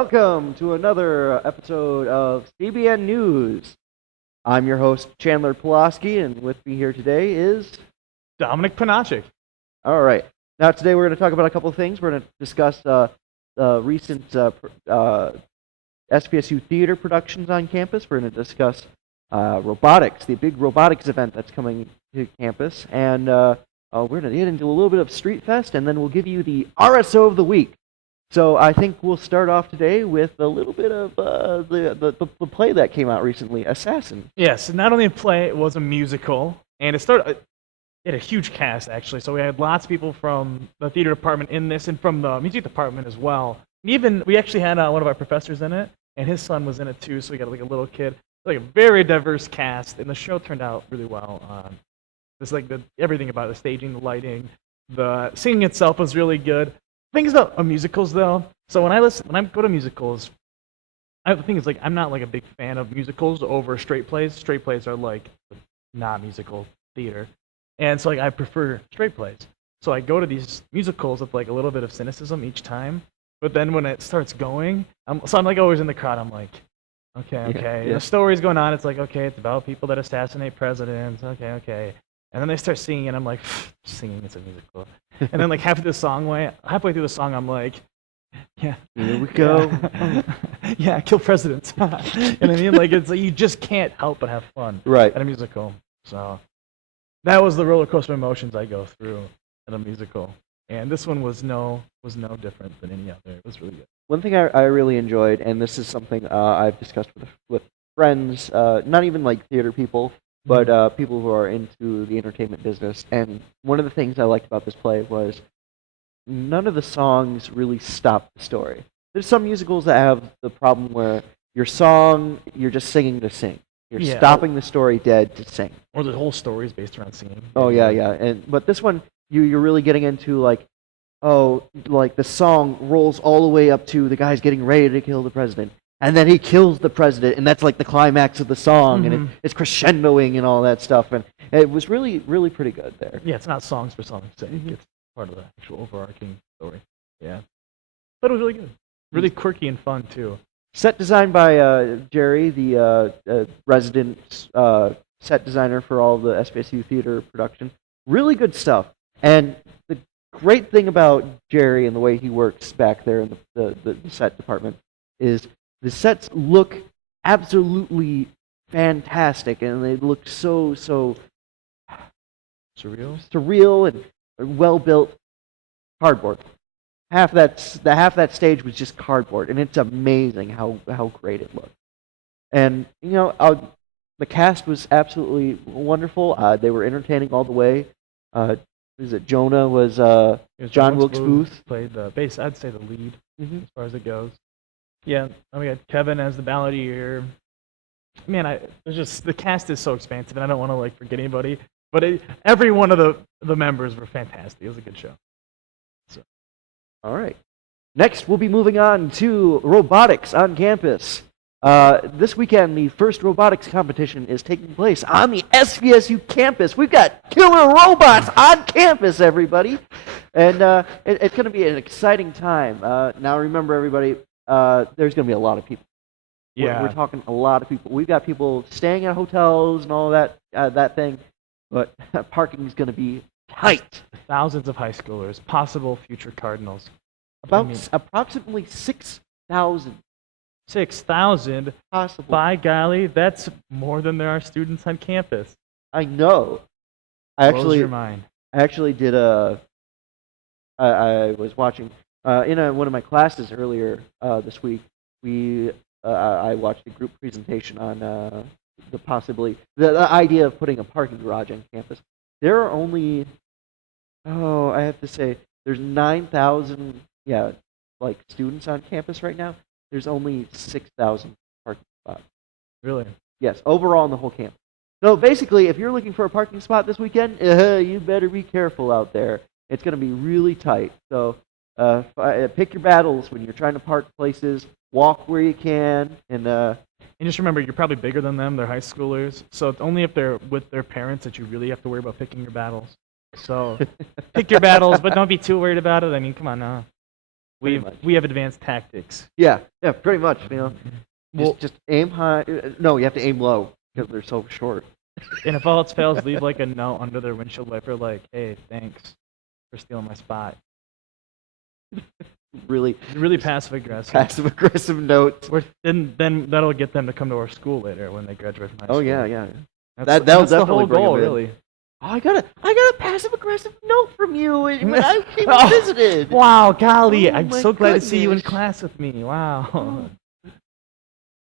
Welcome to another episode of C.B.N. News. I'm your host, Chandler Pulaski, and with me here today is... Dominic Panachik. All right. Now, today we're going to talk about a couple of things. We're going to discuss the recent SPSU theater productions on campus. We're going to discuss robotics, the big robotics event that's coming to campus. And we're going to get into a little bit of Street Fest, and then we'll give you the RSO of the week. So I think we'll start off today with a little bit of the play that came out recently, Assassin. Yes, not only a play, it was a musical, and it had a huge cast, actually. So we had lots of people from the theater department in this, and from the music department as well. Even, we actually had one of our professors in it, and his son was in it too, so we got like a little kid. Like a very diverse cast, and the show turned out really well. Just like everything about the staging, the lighting, the singing itself was really good. Things about musicals, though. So when I go to musicals, the thing is, like, I'm not like a big fan of musicals over straight plays. Straight plays are like not musical theater, and so like I prefer straight plays. So I go to these musicals with like a little bit of cynicism each time. But then when it starts going, I'm like always in the crowd. I'm like, okay. Yeah. The story's going on. It's like, okay, it's about people that assassinate presidents. Okay. And then they start singing, and I'm like, singing, it's a musical. And then like halfway through the song, I'm like, yeah. Here we go. Yeah, kill presidents. You know what I mean? Like, it's like you just can't help but have fun at a musical. So that was the roller coaster of emotions I go through at a musical. And this one was no different than any other. It was really good. One thing I really enjoyed, and this is something I've discussed with friends, not even like theater people, but people who are into the entertainment business. And one of the things I liked about this play was none of the songs really stop the story. There's some musicals that have the problem where your song, you're just singing to sing. You're stopping the story dead to sing. Or the whole story is based around singing. Oh, yeah. But this one, you're really getting into like, like the song rolls all the way up to the guy's getting ready to kill the president. And then he kills the president, and that's like the climax of the song, and it's crescendoing and all that stuff. And it was really, really pretty good there. Yeah, it's not songs for songs' sake. It's part of the actual overarching story. Yeah. But it was really good. Really quirky and fun, too. Set designed by Jerry, the resident set designer for all the SPSU theater production. Really good stuff. And the great thing about Jerry and the way he works back there in the set department is the sets look absolutely fantastic, and they look so surreal and well built. Cardboard. Half that stage was just cardboard, and it's amazing how great it looked. And the cast was absolutely wonderful. They were entertaining all the way. Jonah was John Wilkes Booth played the bass. I'd say the lead as far as it goes. Yeah, we got Kevin as the balladeer. Man, the cast is so expansive, and I don't want to like forget anybody. But every one of the members were fantastic. It was a good show. So. All right. Next, we'll be moving on to robotics on campus. This weekend, the first robotics competition is taking place on the SPSU campus. We've got killer robots on campus, everybody. And it's going to be an exciting time. Now, remember, everybody, there's going to be a lot of people. Yeah. We're talking a lot of people. We've got people staying at hotels and all that thing, but parking is going to be tight. Thousands of high schoolers, possible future Cardinals. Approximately 6,000. 6,000? Possible. By golly, that's more than there are students on campus. I know. Blows your mind. I actually did I was watching in one of my classes earlier this week. I watched a group presentation on the idea of putting a parking garage on campus. There are only I have to say there's 9,000 students on campus right now. There's only 6,000 parking spots. Really? Yes, overall on the whole campus. So basically, if you're looking for a parking spot this weekend, you better be careful out there. It's going to be really tight. So pick your battles when you're trying to park places. Walk where you can, and just remember, you're probably bigger than them. They're high schoolers, so it's only if they're with their parents that you really have to worry about picking your battles. So pick your battles, but don't be too worried about it. I mean, come on now. We have advanced tactics. Yeah, pretty much. Well, Just aim high. No, you have to aim low because they're so short. and if all else fails, leave like a note under their windshield wiper, like, "Hey, thanks for stealing my spot." Really passive aggressive. passive aggressive notes. Then that'll get them to come to our school later when they graduate from high school. Oh yeah. That's That'll the definitely whole bring goal, them in. really. Oh, I got a passive aggressive note from you when I came and visited. Wow, Karlie, I'm my so glad to see you in goodness. class with me. Wow.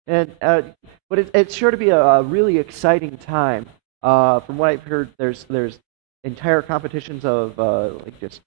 And but it's sure to be a really exciting time. From what I've heard, there's entire competitions of like just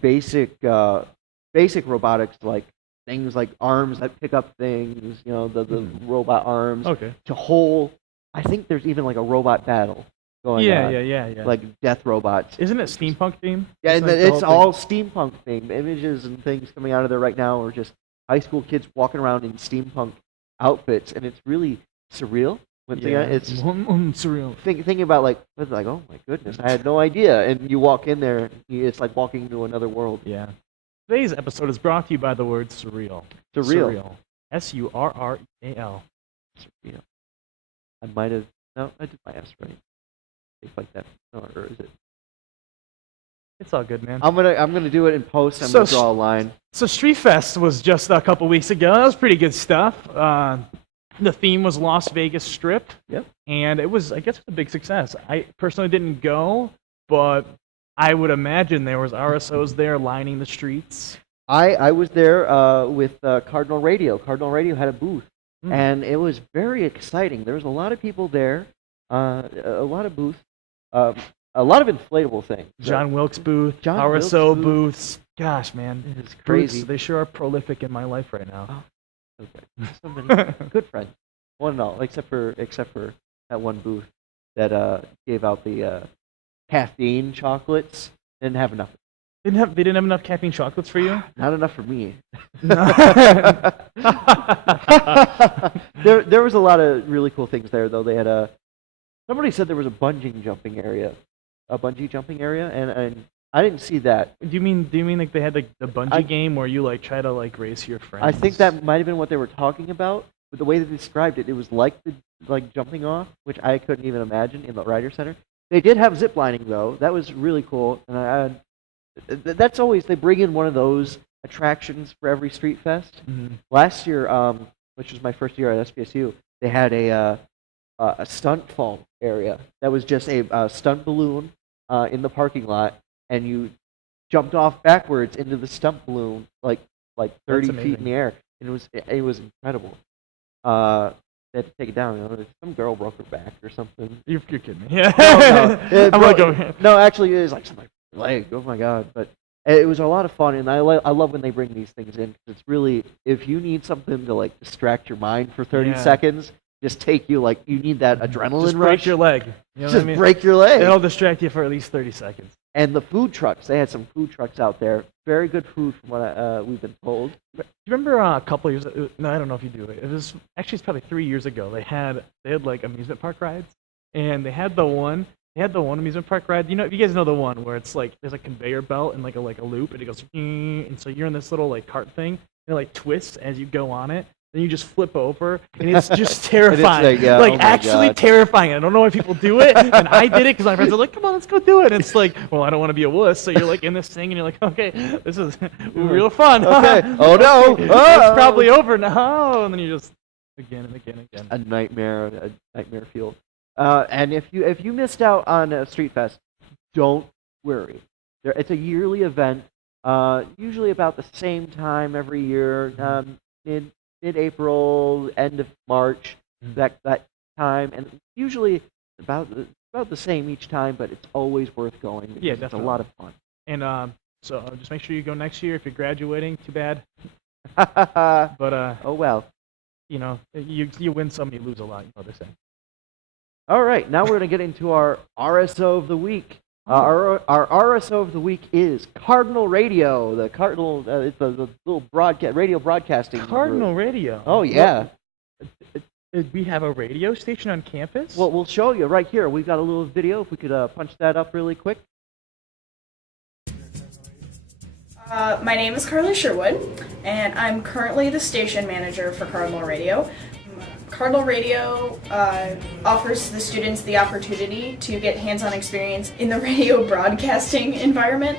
basic robotics, like things like arms that pick up things, the robot arms. Okay. To whole, I think there's even like a robot battle going on. Yeah. Like death robots. Isn't it steampunk themed? Yeah, and Isn't it the it's whole all steampunk themed. Images and things coming out of there right now are just high school kids walking around in steampunk outfits, and it's really surreal. It's surreal. thinking about it's like, oh my goodness, I had no idea. And you walk in there, it's like walking into another world. Yeah. Today's episode is brought to you by the word surreal. Surreal. Surreal. Surreal. I might have. No, I did my S right. It's like that. No, or is it? It's all good, man. I'm gonna do it in post. I'm gonna draw a line. So Street Fest was just a couple weeks ago. That was pretty good stuff. The theme was Las Vegas Strip. Yep. And it was, I guess, a big success. I personally didn't go, but I would imagine there was RSOs there lining the streets. I was there with Cardinal Radio. Cardinal Radio had a booth, and it was very exciting. There was a lot of people there, a lot of booths, a lot of inflatable things. John Wilkes booth, John RSO Wilkes booths. Gosh, man. It's crazy. Booths, they sure are prolific in my life right now. Oh, okay. So many good friends. One and all, except for that one booth that gave out the caffeine chocolates. Didn't have enough. They didn't have enough caffeine chocolates for you? Not enough for me. No. There was a lot of really cool things there, though. They had somebody said there was a bungee jumping area, and I didn't see that. Do you mean like they had like the bungee game where you like try to like race your friends? I think that might have been what they were talking about, but the way they described it, it was like jumping off, which I couldn't even imagine in the Rider Center. They did have zip lining though. That was really cool, and that's always, they bring in one of those attractions for every Street Fest. Mm-hmm. Last year, which was my first year at SPSU, they had a stunt fall area that was just a stunt balloon in the parking lot, and you jumped off backwards into the stunt balloon like 30 feet in the air, and it was incredible. They had to take it down. Some girl broke her back or something. You're kidding me. Yeah. No, actually, it was like somebody's leg. Oh my god! But it was a lot of fun, and I love when they bring these things in. It's really, if you need something to like distract your mind for 30 seconds, just take you you need that adrenaline just rush. Break your leg. You know Just what I mean? break your leg. It'll distract you for at least 30 seconds. And the food trucks, they had some food trucks out there. Very good food from what we've been told. Do you remember a couple of years? No, I don't know if you do. It's probably 3 years ago. They had like amusement park rides, and they had the one amusement park ride. You guys know the one where it's like there's a conveyor belt and like a loop, and it goes, and so you're in this little like cart thing, and it like twists as you go on it. Then you just flip over, and it's just terrifying. Actually terrifying. I don't know why people do it, and I did it because my friends are like, "Come on, let's go do it." And it's like, well, I don't want to be a wuss, so you're like in this thing, and you're like, "Okay, this is real fun." Okay. Oh no! It's probably over now, and then you just again and again. A nightmare field. And if you missed out on Street Fest, don't worry. It's a yearly event, usually about the same time every year, mid-April, end of March, that time, and usually about the same each time, but it's always worth going. Yeah, it's definitely. a lot of fun. And so just make sure you go next year if you're graduating. Too bad. But oh well. You win some, you lose a lot. You know what they say. All right, now we're going to get into our RSO of the week. Our RSO of the week is Cardinal Radio. The Cardinal, it's a little radio broadcasting. Cardinal group. Radio. Oh yeah. We have a radio station on campus. Well, we'll show you right here. We've got a little video. If we could punch that up really quick. My name is Karlie Sherwood, and I'm currently the station manager for Cardinal Radio. Cardinal Radio offers the students the opportunity to get hands-on experience in the radio broadcasting environment.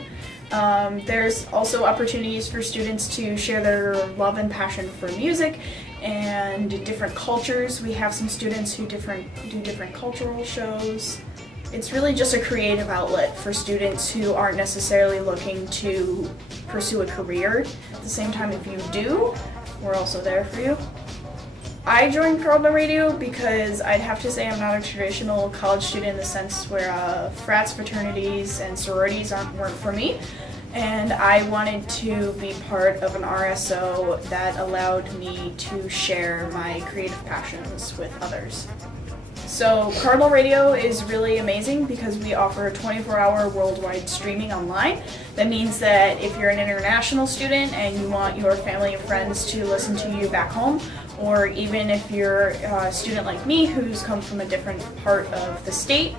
There's also opportunities for students to share their love and passion for music and different cultures. We have some students who do different cultural shows. It's really just a creative outlet for students who aren't necessarily looking to pursue a career. At the same time, if you do, we're also there for you. I joined Cardinal Radio because I'd have to say I'm not a traditional college student in the sense where frats, fraternities, and sororities weren't for me. And I wanted to be part of an RSO that allowed me to share my creative passions with others. So Cardinal Radio is really amazing because we offer 24-hour worldwide streaming online. That means that if you're an international student and you want your family and friends to listen to you back home, or even if you're a student like me who's come from a different part of the state,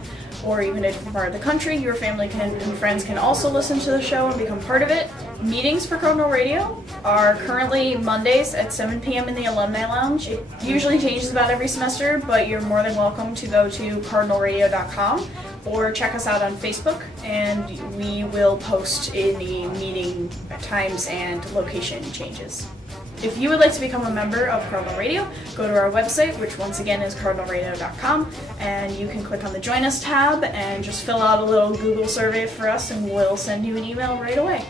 or even a different part of the country, your family and friends can also listen to the show and become part of it. Meetings for Cardinal Radio are currently Mondays at 7 p.m. in the Alumni Lounge. It usually changes about every semester, but you're more than welcome to go to cardinalradio.com or check us out on Facebook, and we will post any meeting times and location changes. If you would like to become a member of Cardinal Radio, go to our website, which once again is cardinalradio.com, and you can click on the Join Us tab and just fill out a little Google survey for us, and we'll send you an email right away.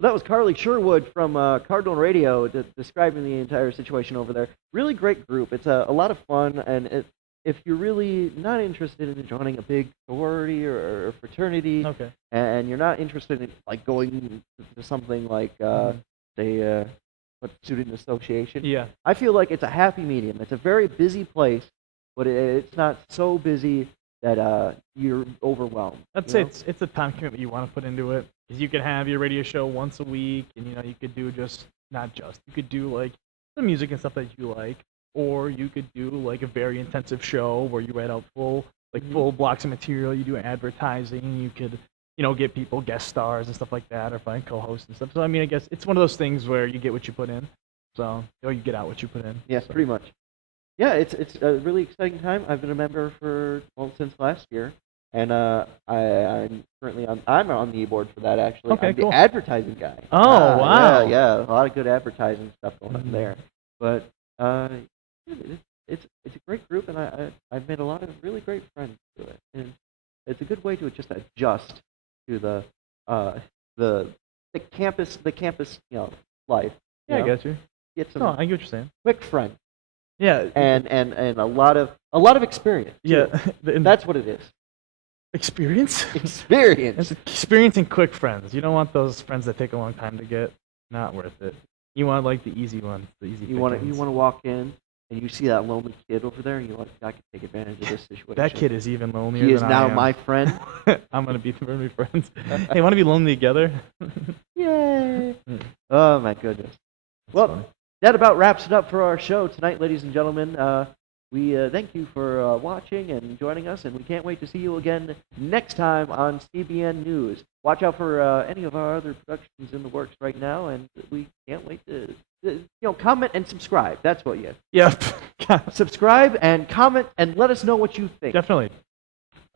That was Karlie Sherwood from Cardinal Radio describing the entire situation over there. Really great group. It's a lot of fun, and if you're really not interested in joining a big sorority or fraternity, Okay. and you're not interested in like going to something like say what student association, Yeah. I feel like it's a happy medium. It's a very busy place, but it's not so busy that you're overwhelmed. I'd say it's a time commitment you want to put into it, because you could have your radio show once a week, and you could do you could do like the music and stuff that you like, or you could do like a very intensive show where you write out full blocks of material. You do advertising. You could get people guest stars and stuff like that, or find co-hosts and stuff. So I mean, I guess it's one of those things where you get what you put in, or you get out what you put in. Yes, so. pretty much. Yeah, it's a really exciting time. I've been a member since last year, and I'm currently I'm on the board for that actually. Okay, I'm cool. the advertising guy. Oh, wow. Yeah, a lot of good advertising stuff going on there. But it's a great group, and I've made a lot of really great friends through it, and it's a good way to just adjust to the campus life. Yeah, I get you. Get some I get what you're saying. quick friends. Yeah. And a lot of experience. Yeah. That's what it is. Experience? Experience. It's experiencing quick friends. You don't want those friends that take a long time to get. Not worth it. You want like the easy ones, the easy. You want to walk in and you see that lonely kid over there, and you're like, I can take advantage of this situation. That kid is even lonelier. He is than now I am. my friend. I'm gonna be friends. Hey, want to be lonely together? Yay! Oh my goodness. Well, that about wraps it up for our show tonight, ladies and gentlemen. We thank you for watching and joining us, and we can't wait to see you again next time on C.B.N. News. Watch out for any of our other productions in the works right now, and we can't wait to comment and subscribe. That's what you. Yep. Subscribe and comment and let us know what you think. Definitely.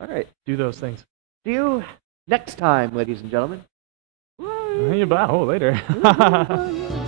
All right. Do those things. See you next time, ladies and gentlemen. Bye. Oh, later. Bye.